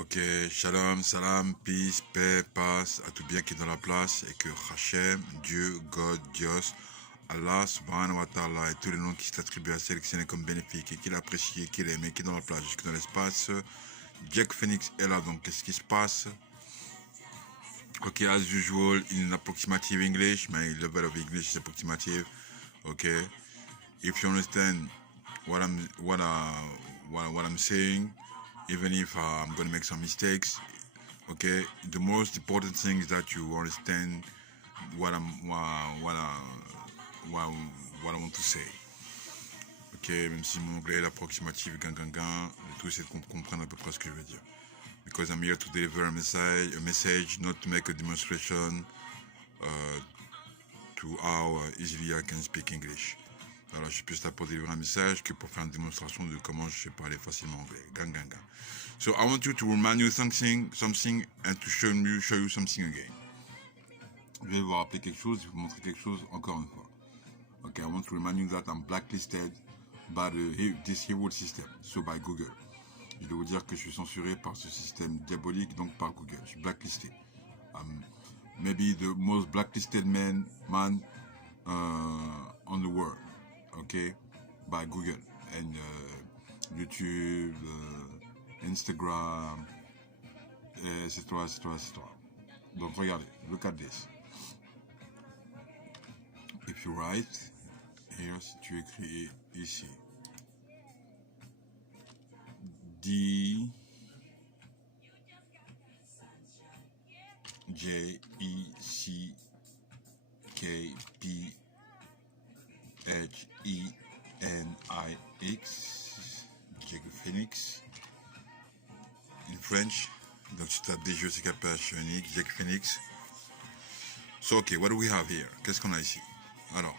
Ok, shalom, salam, peace, paix, passe à tout bien qui est dans la place et que Hachem, Dieu, God, Dios, Allah, subhanahu wa ta'ala et tous les noms qui s'attribuent à sélectionner comme bénéfiques et qu'il apprécie, qu'il aime et qui est dans la place jusque dans l'espace. Jack Phoenix est là, donc qu'est-ce qui se passe? Ok, as usual, in approximative English, my level of English is approximative. Okay, if you understand what I'm saying, even if I'm gonna make some mistakes, okay, the most important thing is that you understand what I want to say. Ok, même si mon anglais est approximatif, le tout c'est de comprendre à peu près ce que je veux dire. Because I'm here to deliver a message, not to make a demonstration to how easily I can speak English. Alors, je suis plus là pour délivrer un message que pour faire une démonstration de comment je sais parler facilement anglais. Gang. So I want you to remind you something, and to show you something again. Je vais vous rappeler quelque chose, je vais vous montrer quelque chose encore une fois. Okay, I want to remind you that I'm blacklisted by this evil system, so by Google. Je dois vous dire que je suis censuré par ce système diabolique, donc par Google. Je suis blacklisté. Maybe the most blacklisted man on the world. Okay, by Google and YouTube, Instagram, etc. Donc regardez, look at this. If you write here, si tu écris ici, D J E C K P H E N I X, Jack Phoenix, in French. Donc tu tapes DJCKPHNX, Jack Phoenix. So okay, what do we have here? Qu'est-ce qu'on a ici? Alors,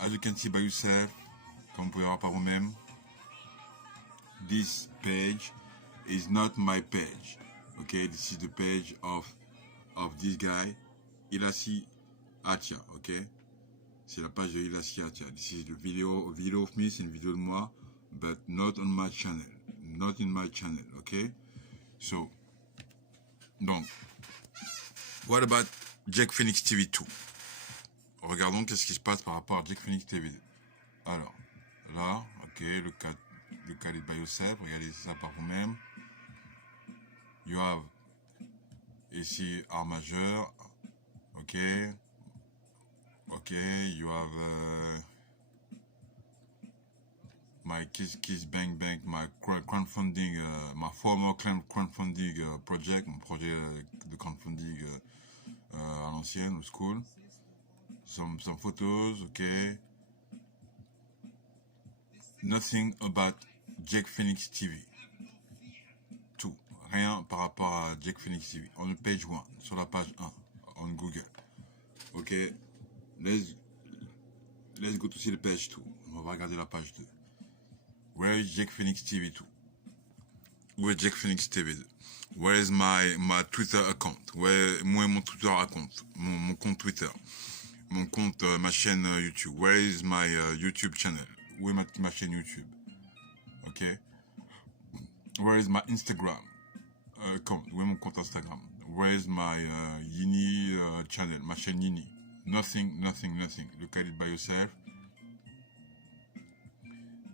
as you can see by yourself, comme vous pouvez voir par vous-même, this page is not my page. Okay, this is the page of this guy, Ilassi Atia. Okay, c'est la page de Ilassi Atia. This is the video of me, c'est une vidéo de moi, but not on my channel, not in my channel. Okay, so donc, what about Jack Phoenix TV 2? Regardons qu'est-ce qui se passe par rapport à Jack Phoenix TV 2. Alors, là, ok, le cas by yourself, regardez ça par vous-même. You have ici A majeur, ok, you have my Kiss Bang, my crowdfunding, my former crowdfunding project, mon projet de crowdfunding à l'ancienne, au school. Some photos, okay. Nothing about Jack Phoenix TV. Tout. Rien par rapport à Jack Phoenix TV. On the page 1, sur la page 1, on Google. Okay. Let's go to see the page 2. On va regarder la page 2. Where is Jack Phoenix TV 2? Where is Jack Phoenix TV 2? Where is my Twitter account? Moi mon Twitter account, mon compte Twitter. Mon compte, ma chaîne YouTube. Where is my YouTube channel? Où est ma chaîne YouTube? Okay. Where is my Instagram account? Où est mon compte Instagram? Where is my Yini channel? Ma chaîne Yini? Nothing. Look at it by yourself.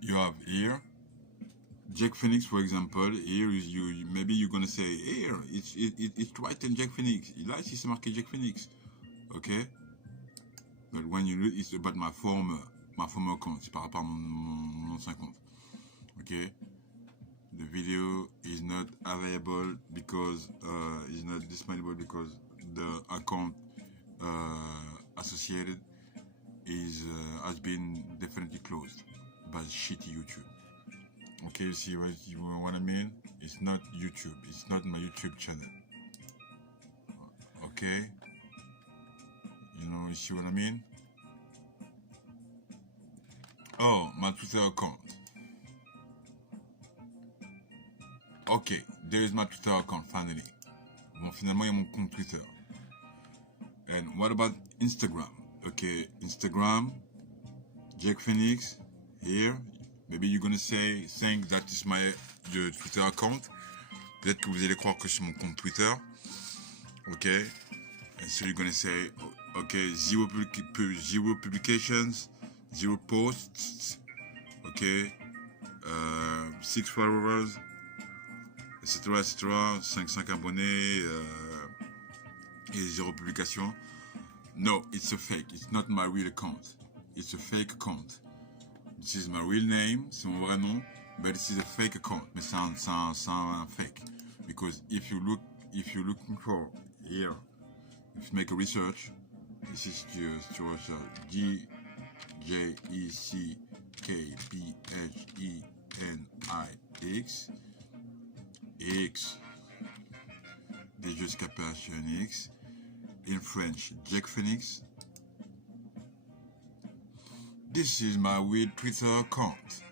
You have here Jack Phoenix, for example. Here is you. Maybe you're gonna say here it's right in Jack Phoenix. Là ici c'est marqué Jack Phoenix. Okay. But when you read, it's about my former account, c'est par rapport à mon ancien compte. Okay. The video is not available because is not disponible because the account associated has been definitely closed by shitty YouTube. Okay, you see what I mean? It's not YouTube. It's not my YouTube channel. Okay. You see what I mean? Oh, my Twitter account. Okay, there is my Twitter account finally. Bon, finalement, il y a mon compte Twitter. And what about Instagram? Okay, Instagram, Jack Phoenix, here. maybe you're gonna think that is the Twitter account. Peut-être que vous allez croire que c'est mon compte Twitter. Ok. And so you're gonna say, okay, zero publications, 0 posts. Ok. 6 followers, etc., etc., 5 abonnés, et 0 publication. No, it's a fake. It's not my real account. It's a fake account. This is my real name, c'est mon vrai nom, but this is a fake account. Mais c'est un fake. Because if you're looking for here, if you make a research, this is just to research GJECKPHENIX X des jeux X in French Jack Phoenix. This is my real Twitter account,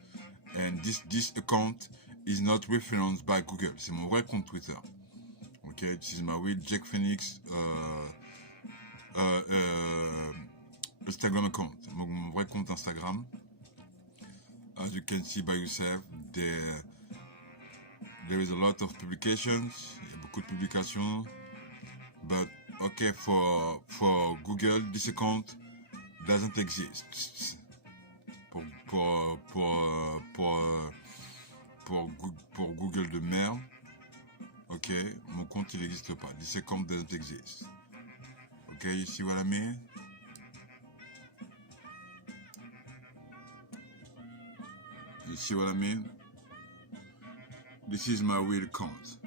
and this account is not referenced by Google. C'est mon vrai compte Twitter. Okay, this is my real Jack Phoenix Instagram account. Mon vrai compte Instagram. As you can see by yourself, there is a lot of publications. Il y a beaucoup de publications. But okay, for Google, this account doesn't exist. Pour Google de merde, ok, mon compte il n'existe pas. This account doesn't exist. Okay, you see what I mean? You see what I mean? This is my real account.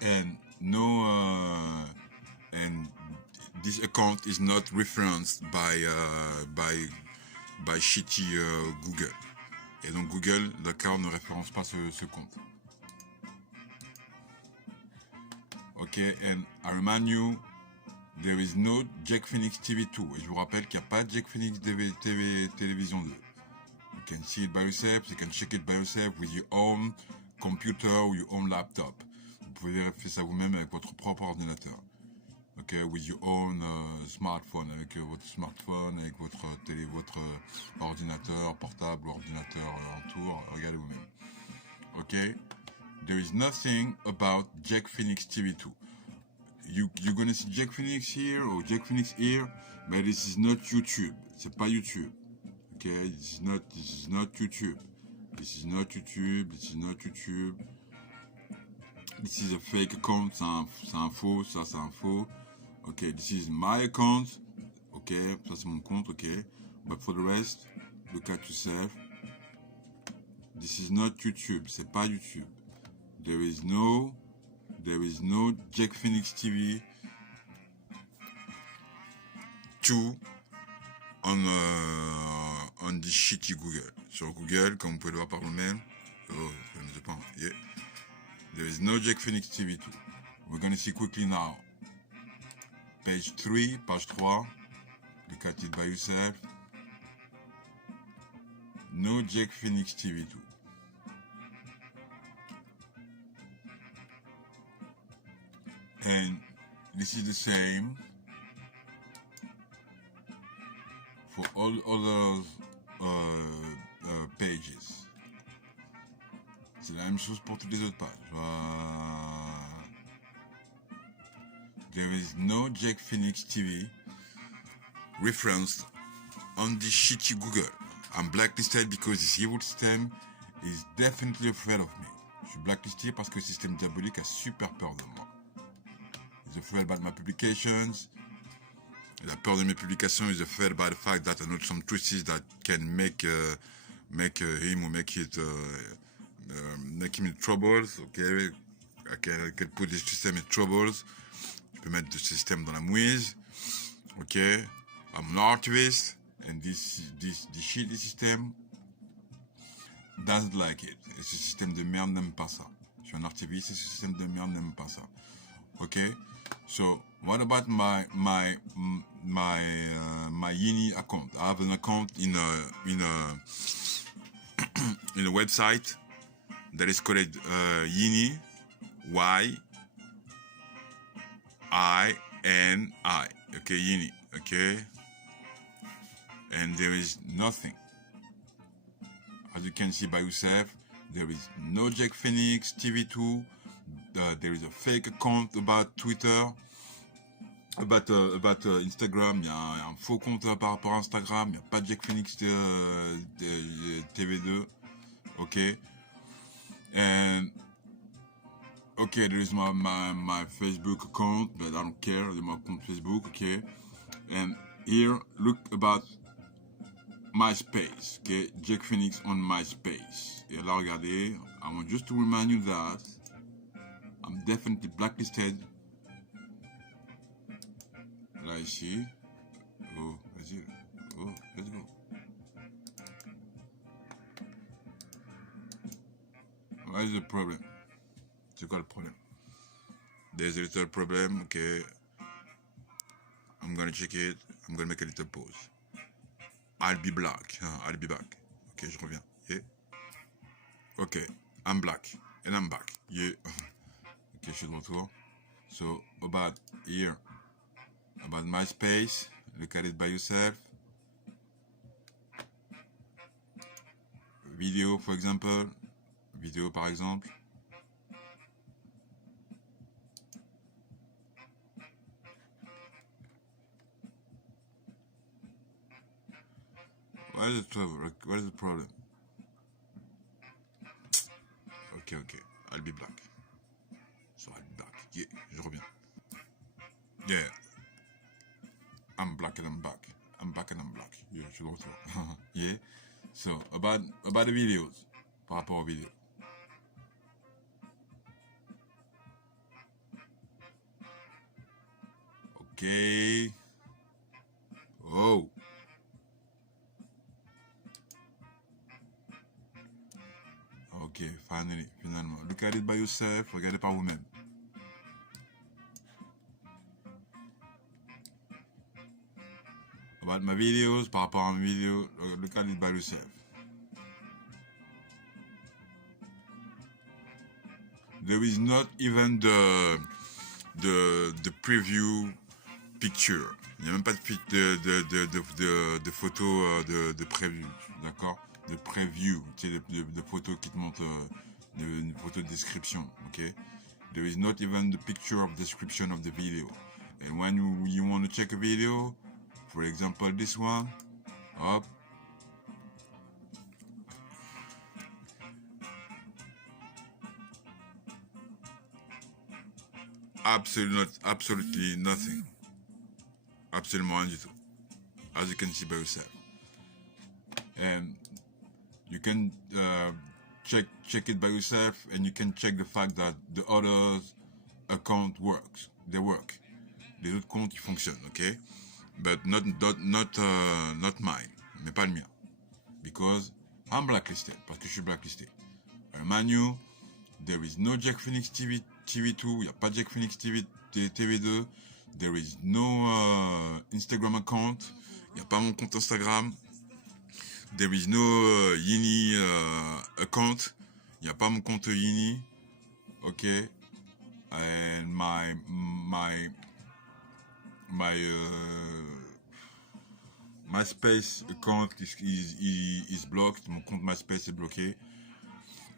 And and this account is not referenced by shitty Google. Et donc Google, d'accord, ne référence pas ce compte. Okay, and I remind you, there is no Jack Phoenix TV2. Et je vous rappelle qu'il n'y a pas de Jack Phoenix Télévision 2. You can see it by yourself, you can check it by yourself with your own computer or your own laptop. Vous pouvez vérifier ça vous-même avec votre propre ordinateur. Okay, with your own smartphone, avec votre smartphone, avec votre ordinateur portable, ordinateur en tour, regardez vous-même. Okay, there is nothing about Jack Phoenix TV2. You're gonna see Jack Phoenix here or Jack Phoenix here, but this is not YouTube. C'est pas YouTube. Okay, this is not YouTube. This is not YouTube. This is not YouTube. This is a fake account. C'est un faux. Ça c'est un faux. Okay, this is my account. Okay, ça c'est mon compte. Okay, but for the rest, look at yourself. This is not YouTube. C'est pas YouTube. There is no Jack Phoenix TV 2 on this shitty Google. Sur Google, comme vous pouvez le voir par vous-même. Oh, je ne sais pas. Yeah. There is no Jack Phoenix TV 2. We're going to see quickly now. Page 3, page 3. Look at it by yourself. No Jack Phoenix TV 2. And this is the same for all other pages. C'est la même chose pour toutes les autres pages. There is no Jack Phoenix TV referenced on this shitty Google. I'm blacklisted because this evil system is definitely afraid of me. Je suis blacklisté parce que le système diabolique a super peur de moi. He's afraid about my publications. Il a peur de mes publications. He's afraid about the fact that I know some truths that can make him or make him in troubles. Okay, I can put this system in troubles. Je peux mettre ce système dans la mouise. Okay, I'm an artist, and this shitty system doesn't like it. Et ce système de merde n'aime pas ça. Je suis un artiste et ce système de merde n'aime pas ça. Okay. So what about my Yini account? I have an account in a website that is called Yini, Y-I-N-I. Okay, Yini. Okay, and there is nothing as you can see by yourself, there is no Jack Phoenix TV2. There is a fake account about Twitter, about Instagram. Il y a un faux compte par rapport à Instagram. Il n'y a pas de Jack Phoenix TV2. Okay. And okay, there is my Facebook account, but I don't care. My account Facebook, okay. And here, look about MySpace, okay. Jack Phoenix on MySpace. Et là, regardez, I want just to remind you that I'm definitely blacklisted. Là, ici. Oh, vas-y. Oh, let's go. What is the problem? C'est quoi le problème? There's a little problem, okay. I'm gonna check it. I'm gonna make a little pause. I'll be black. I'll be back. Ok, je reviens. Yeah. Ok, I'm black. And I'm back. Yeah. Ok, je suis de retour. So, about here. About MySpace. Look at it by yourself. Video, for example. Vidéo, par exemple. What is the trouble? What is the problem? Okay, I'll be black. So I'll be back. Yeah, je reviens. Yeah. I'm black and I'm back. I'm back and I'm black. Yeah, je suis de retour. Yeah. So, about the videos. Par rapport aux vidéos. Okay. Oh. Ok, finalement. Look at it by yourself, regardez par vous-même. About my videos, par rapport à mes vidéos, look at it by yourself. There is not even the preview picture. Il n'y a même pas de photo de preview, d'accord? De preview, tu sais, de photos qui te montrent une photo de description, okay? There is not even the picture of description of the video. And when you want to check a video, for example this one, up, absolutely nothing. Absolument rien du tout. As you can see by yourself. And you can check it by yourself, and you can check the fact that the others account works. They work. Les autres comptes, ils fonctionnent, okay? But not mine. Mais pas le mien. Because I'm blacklisted. Parce que je suis blacklisté. I remind you, there is no Jack Phoenix TV2. Il n'y a pas Jack Phoenix TV2. There is no Instagram account. Il n'y a pas mon compte Instagram. There is no Yini account. Il n'y a pas mon compte Yini. Okay. And my MySpace account is blocked. Mon compte MySpace est bloqué.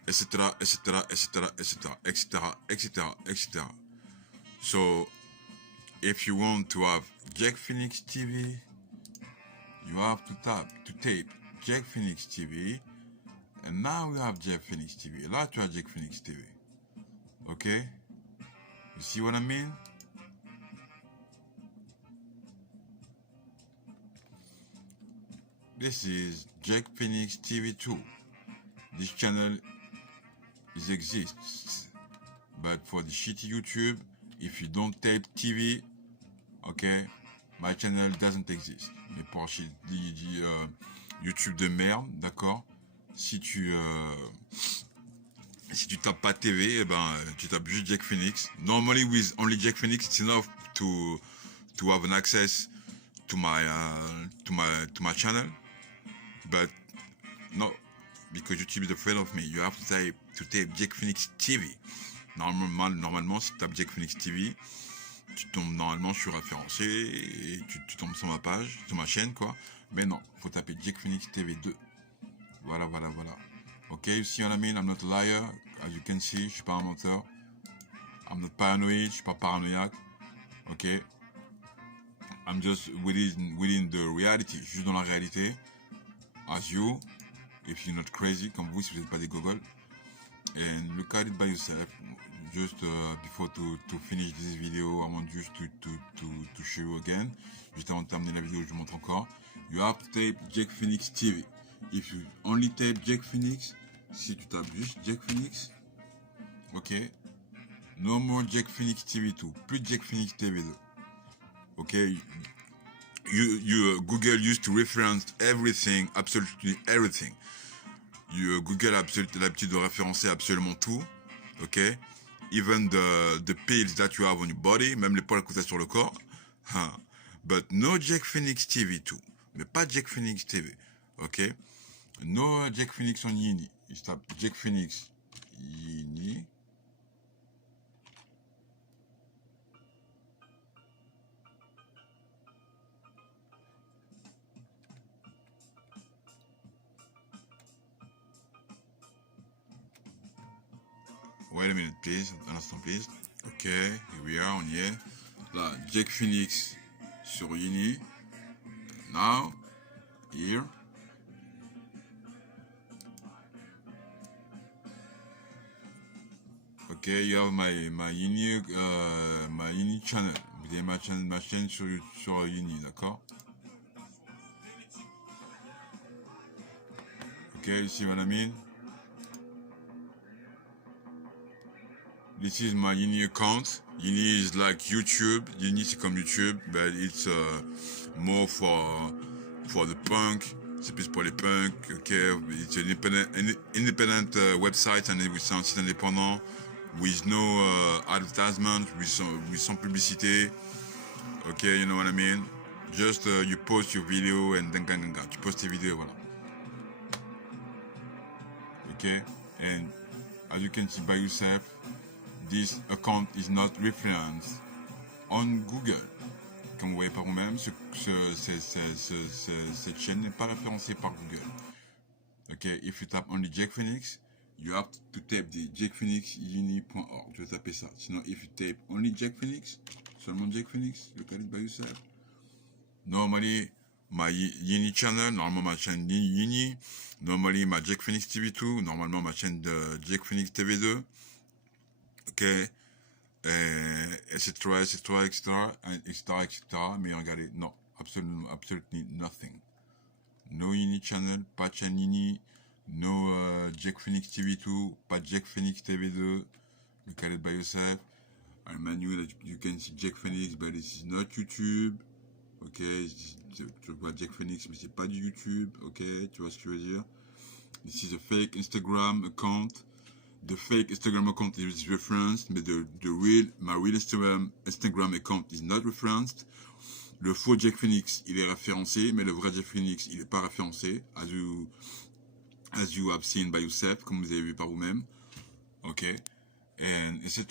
Etc. So, if you want to have Jack Phoenix TV, you have to tape Jack Phoenix TV, and now we have Jack Phoenix TV. Là, tu as Jack Phoenix TV. Okay? You see what I mean? This is Jack Phoenix TV2. This channel exists, but for the shitty YouTube, if you don't tape TV, okay, my channel doesn't exist. Mais pour YouTube de merde, d'accord, si tu tapes pas TV, eh ben, tu tapes juste Jack Phoenix. Normally with only Jack Phoenix, it's enough to have an access to my channel, but no, because YouTube is afraid of me. You have to tape Jack Phoenix TV. Normalement, si tu tapes Jack Phoenix TV, tu tombes, normalement, je suis référencé et tu tombes sur ma page, sur ma chaîne, quoi. Mais non, faut taper Jack Phoenix TV 2. Voilà. Okay, you see what I mean? I'm not a liar, as you can see, je suis pas un menteur. I'm not paranoid, je suis pas paranoïaque. Okay? I'm just within the reality, juste dans la réalité. As you, if you're not crazy, comme vous, si vous n'êtes pas des gogoles. And look at it by yourself. Just before to finish this video, I want just to show you again. Juste avant de terminer la vidéo, je vous montre encore. You have to type Jack Phoenix TV. If you only type Jack Phoenix, si tu tapes juste Jack Phoenix, ok. No more Jack Phoenix TV2. Plus Jack Phoenix TV2. Okay. Google used to reference everything, absolutely everything. Google a l'habitude de référencer absolument tout, ok? Even the pills that you have on your body, même les poils que tu as sur le corps. But no Jack Phoenix TV too. Mais pas Jack Phoenix TV, ok? No Jack Phoenix on Yini. Il tape Jack Phoenix Yini. Wait a minute, please. Un instant, please. Ok, here we are, on y est. Là, Jack Phoenix sur Yini. Now, here. Ok, you have my Yini channel. Vous avez ma chaîne sur Yini, d'accord? Ok, you see what I mean? This is my Yini account. Yini is like YouTube. Yini c'est comme YouTube, but it's more for the punk. C'est plus pour les punks. Okay, it's an independent website, and c'est un site indépendant with no advertisement, sans publicité. Okay, you know what I mean? Just you post your video and then tu postes tes vidéos, voilà. Okay, and as you can see by yourself, this account is not referenced on Google. Comme vous voyez par vous-même, cette chaîne n'est pas référencée par Google. Okay, if you tap only Jack Phoenix, you have to type the jackphoenixyini.org. Je vais taper ça. Sinon, if you type only Jack Phoenix, seulement Jack Phoenix, look at it by yourself. Normally, my Yini channel, normalement ma chaîne Yini. Normally, my Jack Phoenix TV2, normalement ma chaîne de Jack Phoenix TV2. Ok, etc., mais regardez, non, absolutely nothing. No Yini channel, pas de chaîne Yini, no Jack Phoenix TV2, pas Jack Phoenix TV2, look at it by yourself. I remind you that you can see Jack Phoenix, but this is not YouTube. Ok, tu vois Jack Phoenix, mais c'est pas du YouTube, ok, tu vois ce que je veux dire. This is a fake Instagram account. The fake Instagram account is referenced, mais my real Instagram account is not referenced. Le faux Jack Phoenix, il est référencé, mais le vrai Jack Phoenix, il n'est pas référencé, as you have seen by yourself, comme vous avez vu par vous-même. Ok, and etc.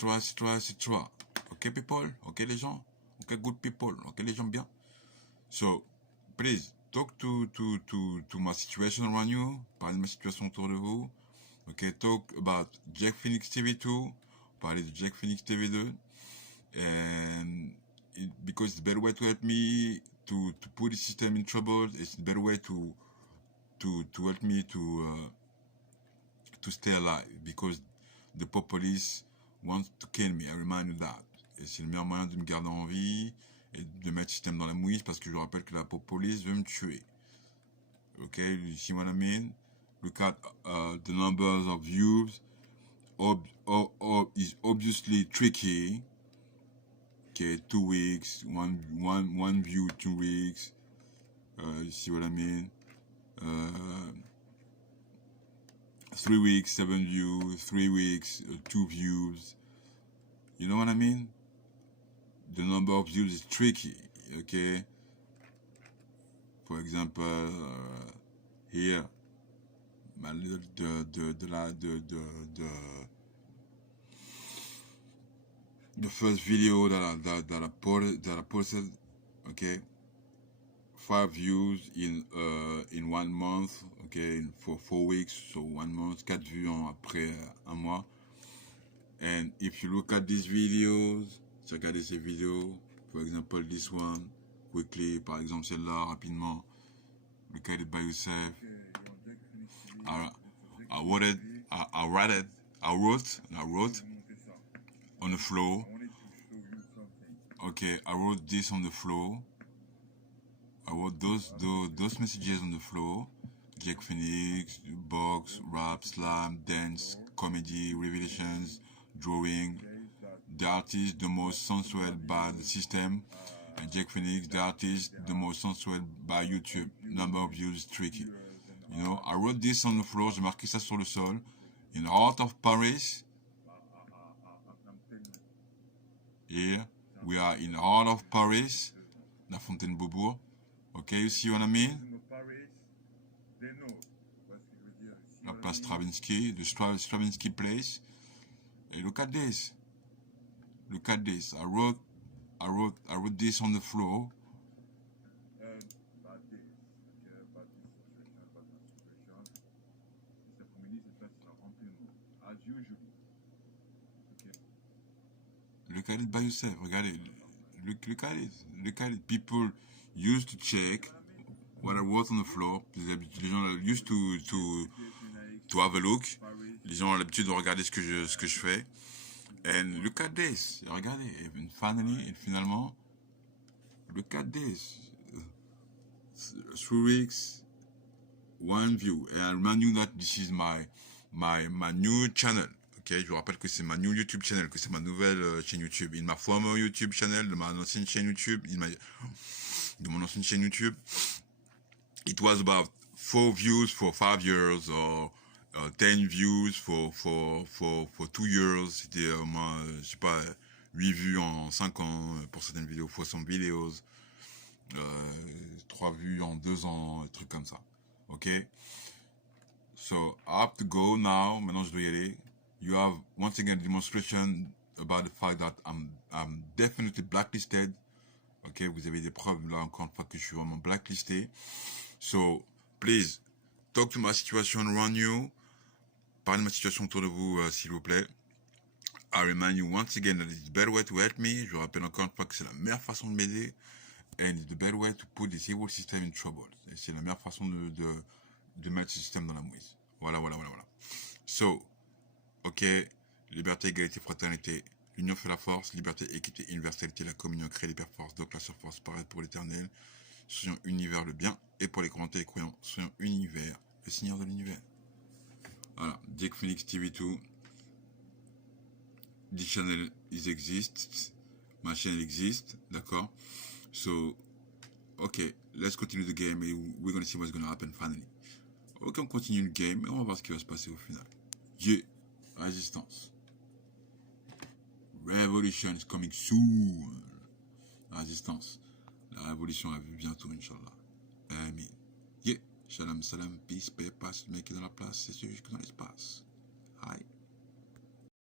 Ok, people, ok les gens, ok good people, ok les gens bien. So, please talk to my situation around you. Parlez de ma situation autour de vous. Okay, talk about Jack Phoenix TV2, parler de Jack Phoenix TV2, and because it's a better way to help me to put the system in trouble. It's a better way to help me to stay alive, because the police want to kill me. I remind you that. Et c'est le meilleur moyen de me garder en vie et de mettre le système dans la mouise, parce que je rappelle que la police veut me tuer. Okay, you see what I mean? Look at the numbers of views. Is obviously tricky. Okay, 2 weeks, one view, 2 weeks. You see what I mean? 3 weeks, 7 views. 3 weeks, 2 views. You know what I mean? The number of views is tricky. Okay. For example, here. The first video that I posted, okay, 5 views in 1 month, okay, for 4 weeks, so 1 month, 4 vues après un mois. And if you look at these videos, si vous regardez ces vidéos, for example, this one, quickly, par exemple celle-là, rapidement, look at it by yourself. I wrote on the floor. Okay, I wrote this on the floor. I wrote those messages on the floor. Jack Phoenix, box, rap, slam, dance, comedy, revelations, drawing. The artist the most censored by the system. And Jack Phoenix, the artist the most censored by YouTube. Number of views tricky. You know, I wrote this on the floor, j'ai marqué ça sur le sol. In the heart of Paris. Here, we are in the heart of Paris. La Fontaine-Beaubourg. Okay, you see what I mean? La place Stravinsky, the Stravinsky place. Hey, look at this. Look at this. I wrote this on the floor. Look at it by yourself. Regardez. Look at it. Look at it. People used to check what I wrote on the floor. Les gens used to have a look. Les gens ont l'habitude de regarder ce que je fais. And look at this. Regardez. And finally, and finalement, look at this. 3 weeks, 1 view. And I remind you that this is my new channel. Ok, je vous rappelle que c'est ma new YouTube channel, que c'est ma nouvelle chaîne YouTube. In my former YouTube channel, de mon ancienne chaîne YouTube, it was about 4 views for 5 years or 10 views for 2 years. C'était au moins, je sais pas, 8 vues en 5 ans pour certaines vidéos, for some videos. 3 vues en 2 ans, un truc comme ça. Ok? So, I have to go now. Maintenant, je dois y aller. You have, once again, a demonstration about the fact that I'm definitely blacklisted. Ok? Vous avez des preuves, là, encore une fois, que je suis vraiment blacklisté. So, please, talk to my situation around you. Parlez de ma situation autour de vous, s'il vous plaît. I remind you once again that it's the better way to help me. Je vous rappelle encore une fois que c'est la meilleure façon de m'aider. And it's the better way to put this evil system in trouble. Et c'est la meilleure façon de mettre ce système dans la mouise. Voilà. So, ok, liberté, égalité, fraternité. L'union fait la force. Liberté, équité, universalité. La communion crée l'hyperforce. Donc la surforce paraît pour l'éternel. Soyons univers le bien. Et pour les croyants et les croyants, soyons univers, le seigneur de l'univers. Voilà, Jack Phoenix TV2. This channel exists. Ma chaîne existe, d'accord? So, okay, let's continue the game and we're gonna see what's gonna happen finally. Ok, on continue le game et on va voir ce qui va se passer au final. Yeah, résistance. Revolution is coming soon. La résistance. La révolution arrive bientôt, Inch'Allah. Amen. Yeah, shalom, salam, peace, paix, passe, le mec est dans la place, c'est celui jusque dans l'espace. Hi.